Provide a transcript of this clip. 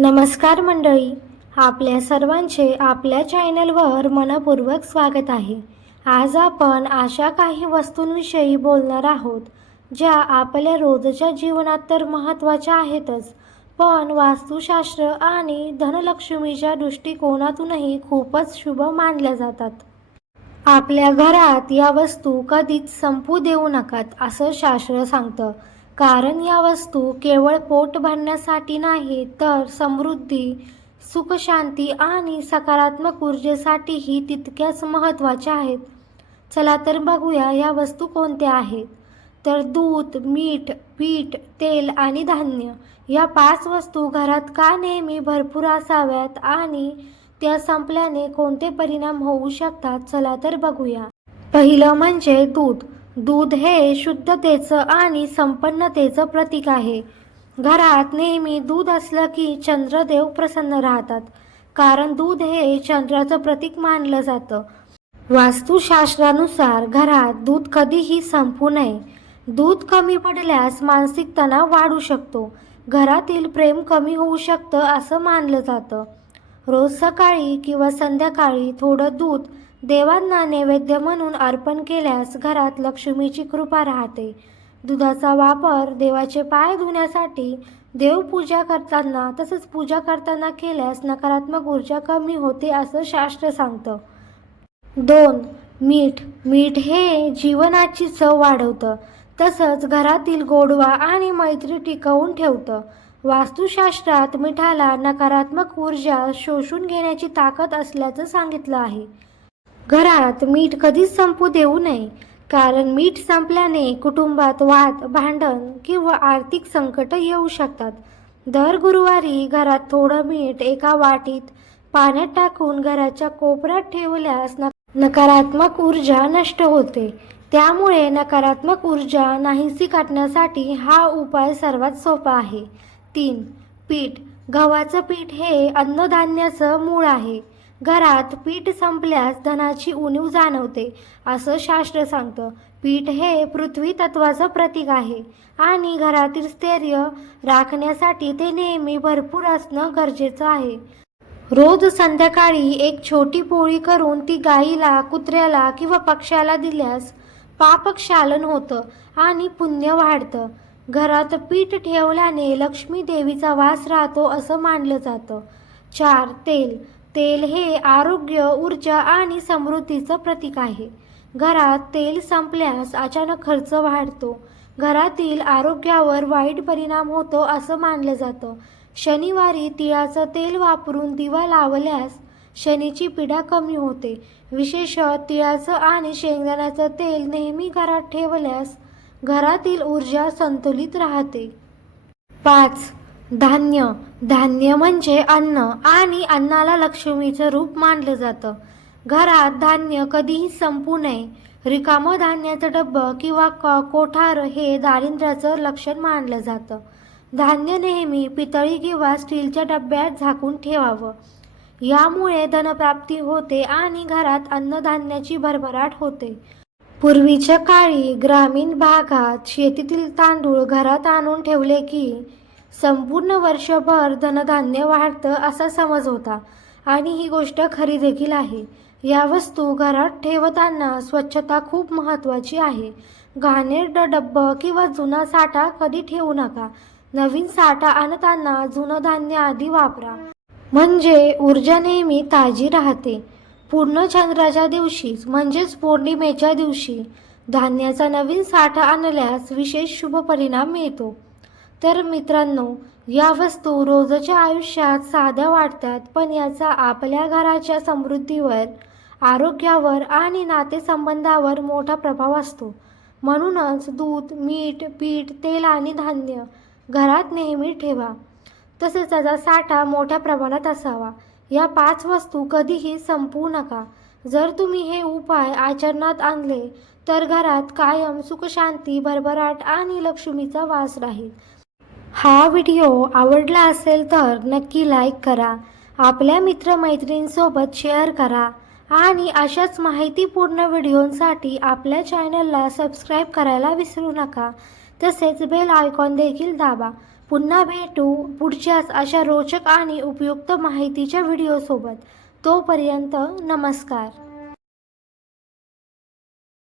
नमस्कार मंडळी आपल्या सर्वांचे आपल्या चॅनलवर मनपूर्वक स्वागत आहे. आज आपण अशा काही वस्तूंविषयी बोलणार आहोत ज्या आपल्या रोजच्या जीवनात तर महत्त्वाच्या आहेतच पण वास्तुशास्त्र आणि धनलक्ष्मीच्या दृष्टिकोनातूनही खूपच शुभ मानल्या जातात. आपल्या घरात या वस्तू कधीच संपू देऊ नकात असं शास्त्र सांगतं. कारण या वस्तू केवळ पोट भरण्यासाठी नाही तर समृद्धी सुखशांती आणि सकारात्मक ऊर्जेसाठीही तितक्याच महत्त्वाच्या आहेत. चला तर बघूया या वस्तू कोणत्या आहेत. तर दूध मीठ पीठ तेल आणि धान्य या पाच वस्तू घरात का नेहमी भरपूर असाव्यात आणि त्या संपल्याने कोणते परिणाम होऊ शकतात चला तर बघूया. पहिलं म्हणजे दूध. दूध हे शुद्धतेचं आणि संपन्नतेचं प्रतीक आहे. घरात नेहमी दूध असलं की चंद्रदेव प्रसन्न राहतात कारण दूध हे चंद्राचं प्रतीक मानलं जातं. वास्तुशास्त्रानुसार घरात दूध कधीही संपू नये. दूध कमी पडल्यास मानसिक तणाव वाढू शकतो. घरातील प्रेम कमी होऊ शकतं असं मानलं जातं. रोज सकाळी किंवा संध्याकाळी थोडं दूध देवांना नैवेद्य म्हणून अर्पण केल्यास घरात लक्ष्मीची कृपा राहते. दुधाचा वापर देवाचे पाय धुण्यासाठी देवपूजा करताना तसंच पूजा करताना केल्यास नकारात्मक ऊर्जा कमी होते असं शास्त्र सांगतं. दोन मीठ. मीठ हे जीवनाची चव वाढवतं. तसंच घरातील गोडवा आणि मैत्री टिकवून ठेवतं. वास्तुशास्त्रात मिठाला नकारात्मक ऊर्जा शोषून घेण्याची ताकद असल्याचं सांगितलं आहे. घरात मीठ कधीच संपू देऊ नये. कारण मीठ संपल्याने कुटुंबात वाद भांडण किंवा आर्थिक संकट येऊ शकतात. दर गुरुवारी घरात थोडं मीठ एका वाटीत पाण्यात टाकून घराच्या कोपऱ्यात ठेवल्यास न नकारात्मक ऊर्जा नष्ट होते. त्यामुळे नकारात्मक ऊर्जा नाहीसी काढण्यासाठी हा उपाय सर्वात सोपा आहे. तीन पीठ. गव्हाचं पीठ हे अन्नधान्याचं मूळ आहे. घरात पीठ संपल्यास धनाची उणीव जाणवते असं शास्त्र सांगतं. पीठ हे पृथ्वी तत्वाचं प्रतीक आहे आणि घरातील स्थैर्य राखण्यासाठी ते नेहमी भरपूर असणं गरजेचं आहे. रोज संध्याकाळी एक छोटी पोळी करून ती गाईला कुत्र्याला किंवा पक्ष्याला दिल्यास पापक्षालन होतं आणि पुण्य वाढतं. घरात पीठ ठेवल्याने लक्ष्मी देवीचा वास राहतो असं मानलं जातं. चार. तेल. तेल हे आरोग्य ऊर्जा आणि समृद्धीचं प्रतीक आहे. घरात तेल संपल्यास अचानक खर्च वाढतो. घरातील आरोग्यावर वाईट परिणाम होतो असं मानलं जातं. शनिवारी तिळाचं तेल वापरून दिवा लावल्यास शनीची पीडा कमी होते. विशेषत तिळाचं आणि शेंगदाण्याचं तेल नेहमी घरात ठेवल्यास घरातील ऊर्जा संतुलित राहते. पाच धान्य. धान्य म्हणजे अन्न आणि अन्नाला लक्ष्मीचं रूप मानलं जातं. घरात धान्य कधीही संपू नये. रिकामं धान्याचं डब्बं किंवा क कोठार हे दारिद्र्याचं लक्षण मानलं जातं. धान्य नेहमी पितळी किंवा स्टीलच्या डब्यात झाकून ठेवावं. यामुळे धनप्राप्ती होते आणि घरात अन्नधान्याची भरभराट होते. पूर्वीच्या काळी ग्रामीण भागात शेतीतील तांदूळ घरात आणून ठेवले की संपूर्ण वर्षभर धनधान्य वाढतं असा समज होता. आणि ही गोष्ट खरी देखील आहे. या वस्तू घरात ठेवताना स्वच्छता खूप महत्त्वाची आहे. घाणेरड डब्बं किंवा जुना साठा कधी ठेवू नका. नवीन साठा आणताना जुनं धान्य आधी वापरा. म्हणजे ऊर्जा नेहमी ताजी राहते. पूर्ण चंद्राच्या दिवशीच म्हणजेच पौर्णिमेच्या दिवशी धान्याचा नवीन साठा आणल्यास विशेष शुभ परिणाम मिळतो. तर मित्रांनो या वस्तू रोजच्या आयुष्यात साध्या वाटतात पण याचा आपल्या घराच्या समृद्धीवर आरोग्यावर आणि नातेसंबंधावर मोठा प्रभाव असतो. म्हणूनच दूध मीठ पीठ तेल आणि धान्य घरात नेहमी ठेवा. तसेच त्याचा साठा मोठ्या प्रमाणात असावा. या पाच वस्तू कधीही संपवू नका. जर तुम्ही हे उपाय आचरणात आणले तर घरात कायम सुखशांती भरभराट आणि लक्ष्मीचा वास राहील. हा व्हिडिओ आवडला असेल तर नक्की लाईक करा. आपल्या मित्रमैत्रिणींसोबत शेअर करा आणि अशाच माहितीपूर्ण व्हिडिओंसाठी आपल्या चॅनलला सबस्क्राईब करायला विसरू नका. तसेच बेल आयकॉन देखील दाबा. पुन्हा भेटू पुढच्याच अशा रोचक आणि उपयुक्त माहितीच्या व्हिडिओसोबत. तोपर्यंत नमस्कार.